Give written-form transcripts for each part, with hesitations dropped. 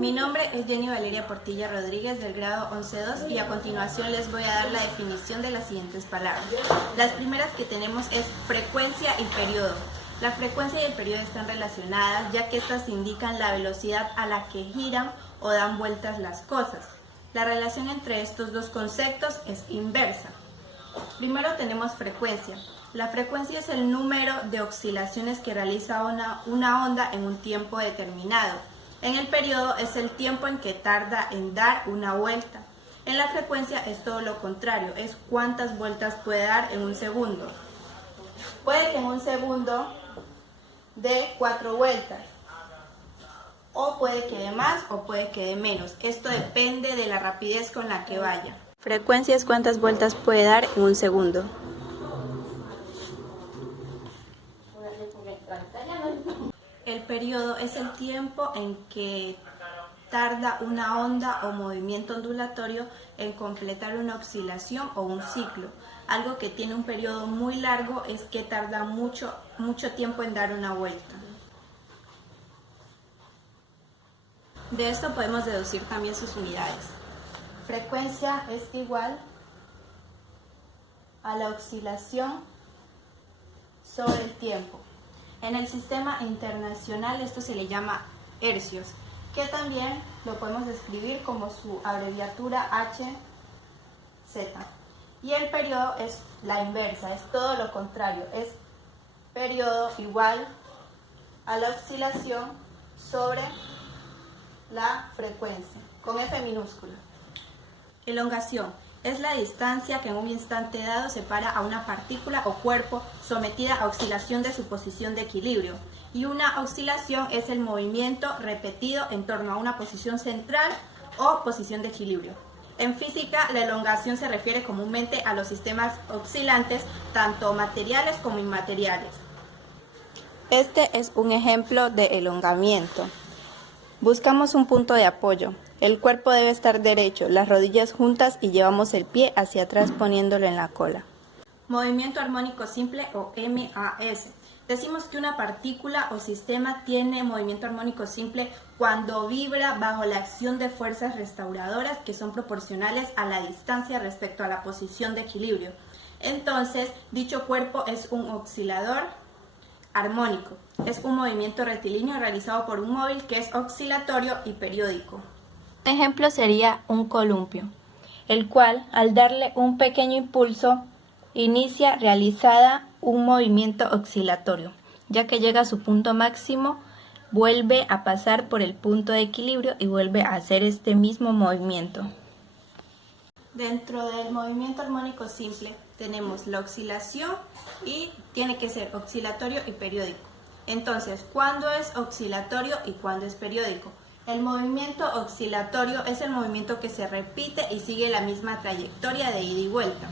Mi nombre es Jenny Valeria Portilla Rodríguez del grado 11.2 y a continuación les voy a dar la definición de las siguientes palabras. Las primeras que tenemos es frecuencia y periodo. La frecuencia y el periodo están relacionadas ya que estas indican la velocidad a la que giran o dan vueltas las cosas. La relación entre estos dos conceptos es inversa. Primero tenemos frecuencia. La frecuencia es el número de oscilaciones que realiza una onda en un tiempo determinado. En el periodo es el tiempo en que tarda en dar una vuelta. En la frecuencia es todo lo contrario, es cuántas vueltas puede dar en un segundo. Puede que en un segundo dé 4 vueltas, o puede que dé más o puede que dé menos. Esto depende de la rapidez con la que vaya. Frecuencia es cuántas vueltas puede dar en un segundo. El periodo es el tiempo en que tarda una onda o movimiento ondulatorio en completar una oscilación o un ciclo. Algo que tiene un periodo muy largo es que tarda mucho tiempo en dar una vuelta. De esto podemos deducir también sus unidades. Frecuencia es igual a la oscilación sobre el tiempo. En el sistema internacional esto se le llama hercios, que también lo podemos escribir como su abreviatura Hz. Y el periodo es la inversa, es todo lo contrario, es periodo igual a la oscilación sobre la frecuencia, con F minúscula. Elongación es la distancia que en un instante dado separa a una partícula o cuerpo sometida a oscilación de su posición de equilibrio. Y una oscilación es el movimiento repetido en torno a una posición central o posición de equilibrio. En física, la elongación se refiere comúnmente a los sistemas oscilantes, tanto materiales como inmateriales. Este es un ejemplo de elongamiento. Buscamos un punto de apoyo. El cuerpo debe estar derecho, las rodillas juntas y llevamos el pie hacia atrás poniéndolo en la cola. Movimiento armónico simple o MAS. Decimos que una partícula o sistema tiene movimiento armónico simple cuando vibra bajo la acción de fuerzas restauradoras que son proporcionales a la distancia respecto a la posición de equilibrio. Entonces, dicho cuerpo es un oscilador armónico. Es un movimiento rectilíneo realizado por un móvil que es oscilatorio y periódico. Un ejemplo sería un columpio, el cual, al darle un pequeño impulso, inicia realizada un movimiento oscilatorio, ya que llega a su punto máximo, vuelve a pasar por el punto de equilibrio y vuelve a hacer este mismo movimiento. Dentro del movimiento armónico simple tenemos la oscilación y tiene que ser oscilatorio y periódico. Entonces, ¿cuándo es oscilatorio y cuándo es periódico? El movimiento oscilatorio es el movimiento que se repite y sigue la misma trayectoria de ida y vuelta.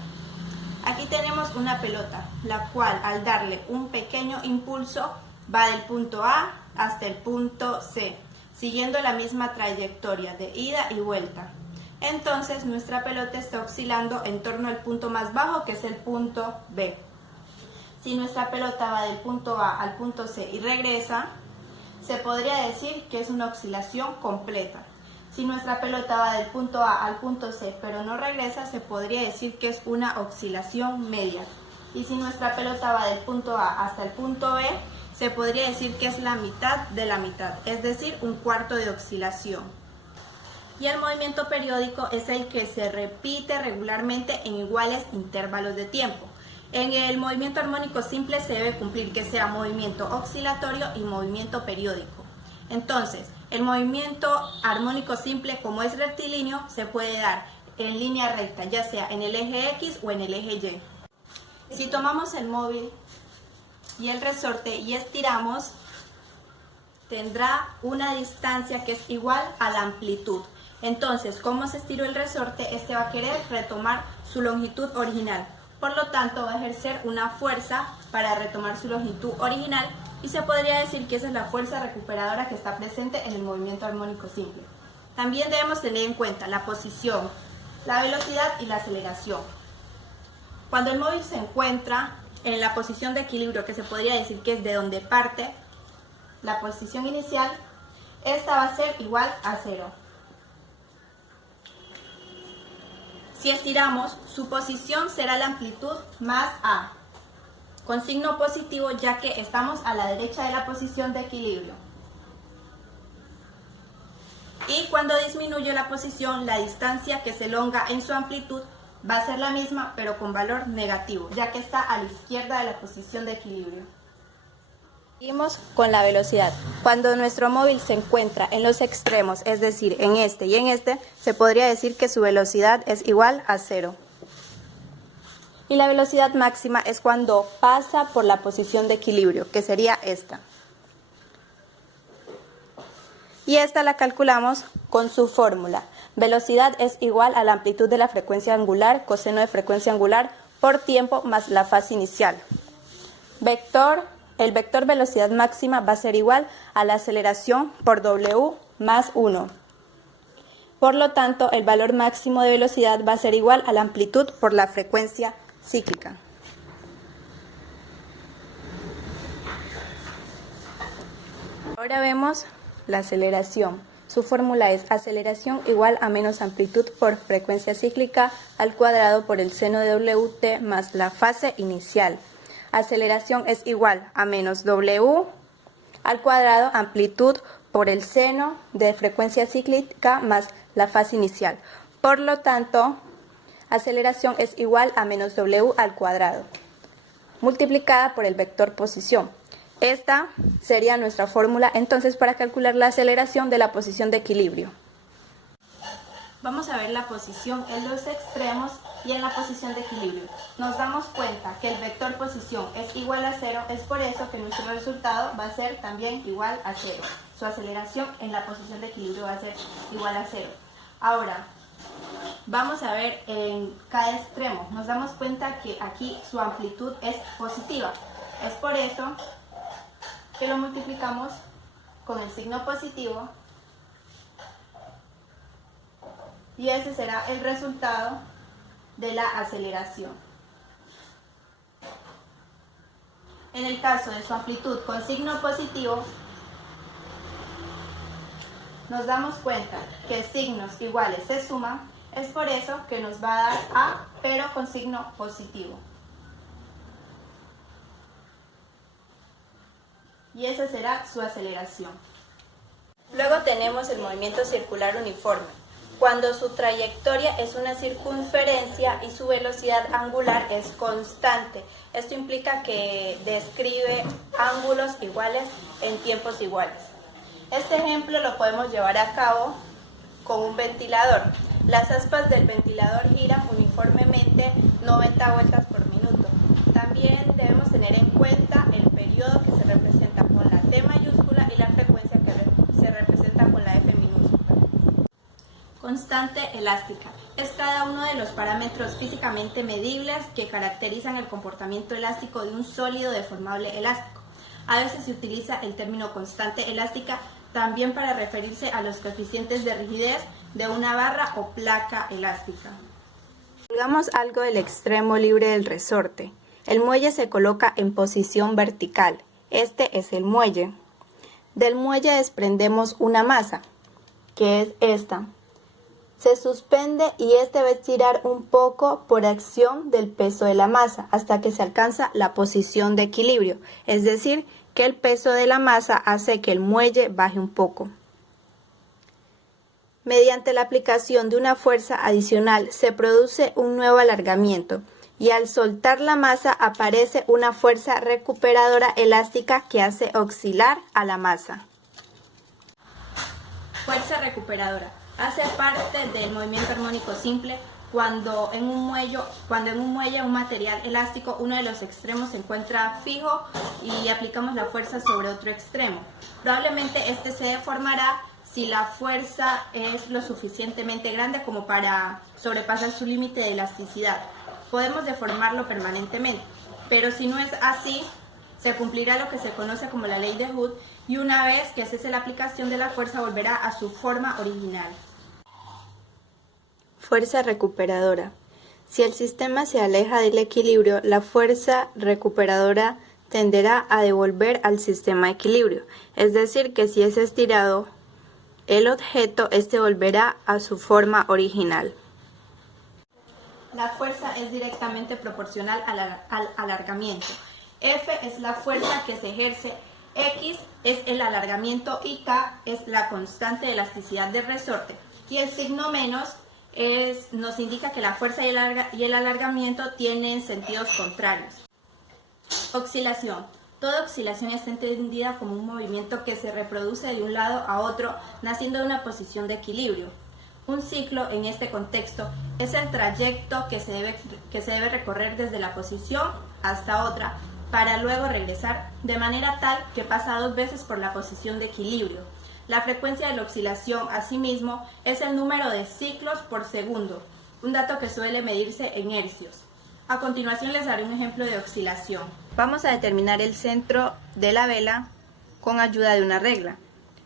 Aquí tenemos una pelota, la cual al darle un pequeño impulso va del punto A hasta el punto C, siguiendo la misma trayectoria de ida y vuelta. Entonces nuestra pelota está oscilando en torno al punto más bajo, que es el punto B. Si nuestra pelota va del punto A al punto C y regresa, se podría decir que es una oscilación completa. Si nuestra pelota va del punto A al punto C pero no regresa, se podría decir que es una oscilación media. Y si nuestra pelota va del punto A hasta el punto B, se podría decir que es la mitad de la mitad, es decir, un cuarto de oscilación. Y el movimiento periódico es el que se repite regularmente en iguales intervalos de tiempo. En el movimiento armónico simple se debe cumplir que sea movimiento oscilatorio y movimiento periódico. Entonces, el movimiento armónico simple, como es rectilíneo, se puede dar en línea recta, ya sea en el eje X o en el eje Y. Si tomamos el móvil y el resorte y estiramos, tendrá una distancia que es igual a la amplitud. Entonces, como se estiró el resorte, este va a querer retomar su longitud original. Por lo tanto, va a ejercer una fuerza para retomar su longitud original y se podría decir que esa es la fuerza recuperadora que está presente en el movimiento armónico simple. También debemos tener en cuenta la posición, la velocidad y la aceleración. Cuando el móvil se encuentra en la posición de equilibrio, que se podría decir que es de donde parte la posición inicial, esta va a ser igual a 0. Si estiramos, su posición será la amplitud más A, con signo positivo ya que estamos a la derecha de la posición de equilibrio. Y cuando disminuye la posición, la distancia que se elonga en su amplitud va a ser la misma, pero con valor negativo, ya que está a la izquierda de la posición de equilibrio. Seguimos con la velocidad. Cuando nuestro móvil se encuentra en los extremos, es decir, en este y en este, se podría decir que su velocidad es igual a 0. Y la velocidad máxima es cuando pasa por la posición de equilibrio, que sería esta. Y esta la calculamos con su fórmula. Velocidad es igual a la amplitud de la frecuencia angular, coseno de frecuencia angular, por tiempo más la fase inicial. El vector velocidad máxima va a ser igual a la aceleración por W más 1. Por lo tanto, el valor máximo de velocidad va a ser igual a la amplitud por la frecuencia cíclica. Ahora vemos la aceleración. Su fórmula es aceleración igual a menos amplitud por frecuencia cíclica al cuadrado por el seno de Wt más la fase inicial. Aceleración es igual a menos W al cuadrado amplitud por el seno de frecuencia cíclica más la fase inicial. Por lo tanto, aceleración es igual a menos W al cuadrado multiplicada por el vector posición. Esta sería nuestra fórmula entonces para calcular la aceleración de la posición de equilibrio. Vamos a ver la posición en los extremos y en la posición de equilibrio. Nos damos cuenta que el vector posición es igual a 0, es por eso que nuestro resultado va a ser también igual a 0. Su aceleración en la posición de equilibrio va a ser igual a 0. Ahora, vamos a ver en cada extremo. Nos damos cuenta que aquí su amplitud es positiva. Es por eso que lo multiplicamos con el signo positivo y ese será el resultado de la aceleración. En el caso de su amplitud con signo positivo, nos damos cuenta que signos iguales se suman, es por eso que nos va a dar A, pero con signo positivo. Y esa será su aceleración. Luego tenemos el movimiento circular uniforme, cuando su trayectoria es una circunferencia y su velocidad angular es constante. Esto implica que describe ángulos iguales en tiempos iguales. Este ejemplo lo podemos llevar a cabo con un ventilador. Las aspas del ventilador giran uniformemente 90 vueltas por minuto. También debemos tener en cuenta el periodo que se representa con la T mayúscula y la frecuencia que se representa con la F minúscula. Constante elástica. Es cada uno de los parámetros físicamente medibles que caracterizan el comportamiento elástico de un sólido deformable elástico. A veces se utiliza el término constante elástica también para referirse a los coeficientes de rigidez de una barra o placa elástica. Colgamos algo del extremo libre del resorte. El muelle se coloca en posición vertical. Este es el muelle. Del muelle desprendemos una masa, que es esta. Se suspende y este va a estirar un poco por acción del peso de la masa hasta que se alcanza la posición de equilibrio, es decir, que el peso de la masa hace que el muelle baje un poco. Mediante la aplicación de una fuerza adicional se produce un nuevo alargamiento y al soltar la masa aparece una fuerza recuperadora elástica que hace oscilar a la masa. Fuerza recuperadora. Hace parte del movimiento armónico simple cuando en un muelle un material elástico, uno de los extremos se encuentra fijo y aplicamos la fuerza sobre otro extremo. Probablemente este se deformará si la fuerza es lo suficientemente grande como para sobrepasar su límite de elasticidad. Podemos deformarlo permanentemente, pero si no es así, se cumplirá lo que se conoce como la ley de Hood y una vez que cese la aplicación de la fuerza volverá a su forma original. Fuerza recuperadora. Si el sistema se aleja del equilibrio, la fuerza recuperadora tenderá a devolver al sistema equilibrio. Es decir, que si es estirado el objeto, este volverá a su forma original. La fuerza es directamente proporcional al alargamiento. F es la fuerza que se ejerce, X es el alargamiento y K es la constante de elasticidad del resorte. Y el signo menos nos indica que la fuerza y el alargamiento tienen sentidos contrarios. Oscilación. Toda oscilación está entendida como un movimiento que se reproduce de un lado a otro, naciendo de una posición de equilibrio. Un ciclo, en este contexto, es el trayecto que se debe recorrer desde la posición hasta otra, para luego regresar, de manera tal que pasa 2 veces por la posición de equilibrio. La frecuencia de la oscilación, asimismo, es el número de ciclos por segundo, un dato que suele medirse en hercios. A continuación les daré un ejemplo de oscilación. Vamos a determinar el centro de la vela con ayuda de una regla.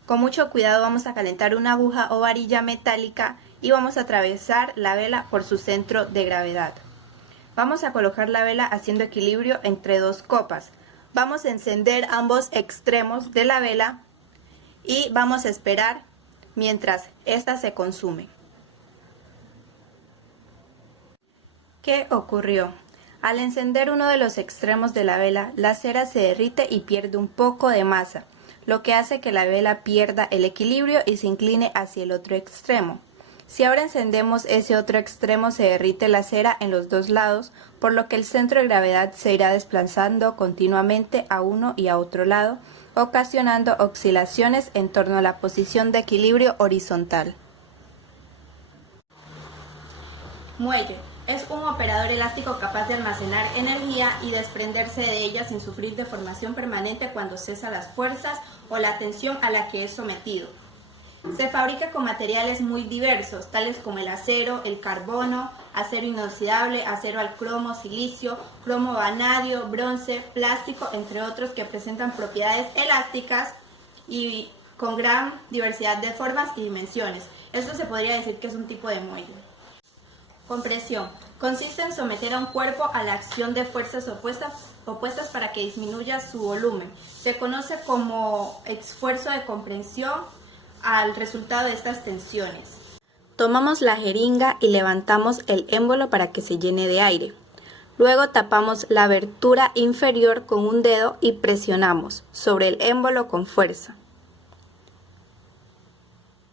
Con mucho cuidado vamos a calentar una aguja o varilla metálica y vamos a atravesar la vela por su centro de gravedad. Vamos a colocar la vela haciendo equilibrio entre 2 copas. Vamos a encender ambos extremos de la vela y vamos a esperar mientras ésta se consume. ¿Qué ocurrió? Al encender uno de los extremos de la vela, la cera se derrite y pierde un poco de masa, lo que hace que la vela pierda el equilibrio y se incline hacia el otro extremo. Si ahora encendemos ese otro extremo, se derrite la cera en los 2 lados, por lo que el centro de gravedad se irá desplazando continuamente a uno y a otro lado, ocasionando oscilaciones en torno a la posición de equilibrio horizontal. Muelle. Es un operador elástico capaz de almacenar energía y desprenderse de ella sin sufrir deformación permanente cuando cesa las fuerzas o la tensión a la que es sometido. Se fabrica con materiales muy diversos, tales como el acero, el carbono, acero inoxidable, acero al cromo, silicio, cromo vanadio, bronce, plástico, entre otros, que presentan propiedades elásticas y con gran diversidad de formas y dimensiones. Esto se podría decir que es un tipo de muelle. Compresión. Consiste en someter a un cuerpo a la acción de fuerzas opuestas para que disminuya su volumen. Se conoce como esfuerzo de compresión al resultado de estas tensiones. Tomamos la jeringa y levantamos el émbolo para que se llene de aire. Luego tapamos la abertura inferior con un dedo y presionamos sobre el émbolo con fuerza.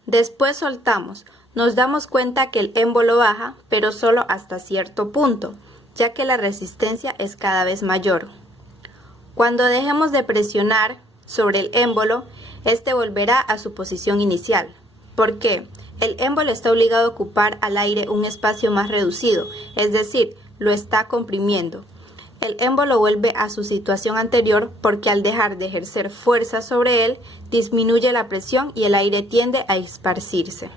Después soltamos. Nos damos cuenta que el émbolo baja, pero solo hasta cierto punto, ya que la resistencia es cada vez mayor. Cuando dejemos de presionar sobre el émbolo, este volverá a su posición inicial. ¿Por qué? El émbolo está obligado a ocupar al aire un espacio más reducido, es decir, lo está comprimiendo. El émbolo vuelve a su situación anterior porque al dejar de ejercer fuerza sobre él, disminuye la presión y el aire tiende a esparcirse.